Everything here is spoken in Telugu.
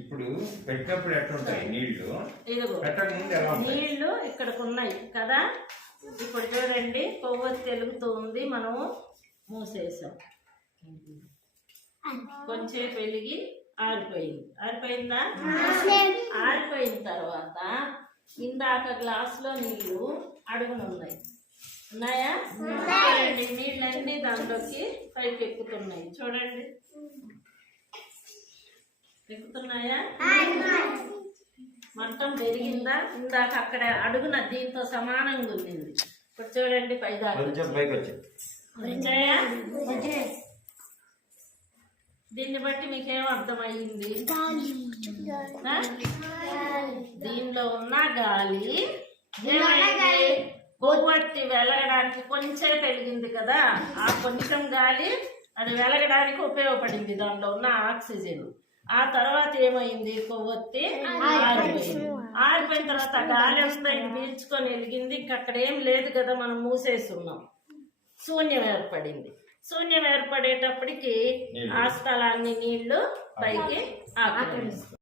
ఇప్పుడు పెట్టినప్పుడు ఎట్లుంటాయి నీళ్లు? నీళ్లు ఇక్కడికి ఉన్నాయి కదా. ఇప్పుడు చూడండి, కొవ్వొత్తి వెలుగుతూ ఉంది. మనము మూసేసాం. కొంచెం వెలిగి ఆరిపోయింది. ఆరిపోయిందా? ఆరిపోయిన తర్వాత ఇందాక గ్లాసులో నీళ్లు అడుగునున్నాయి. ఉన్నాయా? చూడండి, నీళ్ళన్నీ దాంట్లోకి పైకి ఎక్కుతున్నాయి. చూడండి, ఎక్కుతున్నాయా? మంటం పెరిగిందా? ఇందాక అక్కడ అడుగున దీంతో సమానంగా ఉంది. ఇప్పుడు చూడండి, పైదాకా వచ్చాయా? దీన్ని బట్టి మీకేం అర్థమయ్యింది? దీనిలో ఉన్న గాలి కొవ్వొత్తి వెలగడానికి కొంచెం పెరిగింది కదా. ఆ కొంచెం గాలి అది వెలగడానికి ఉపయోగపడింది, దాంట్లో ఉన్న ఆక్సిజన్. ఆ తర్వాత ఏమైంది? కొవ్వొత్తి ఆరిపోయింది. ఆరిపోయిన తర్వాత గాలి వస్తే పీల్చుకొని వెలిగింది. అక్కడ ఏం లేదు కదా, మనం మూసేస్తున్నాం. శూన్యం ఏర్పడింది. శూన్యం ఏర్పడేటప్పటికి ఆ స్థలాన్ని నీళ్లు పైకి ఆక్రమిస్తాయి.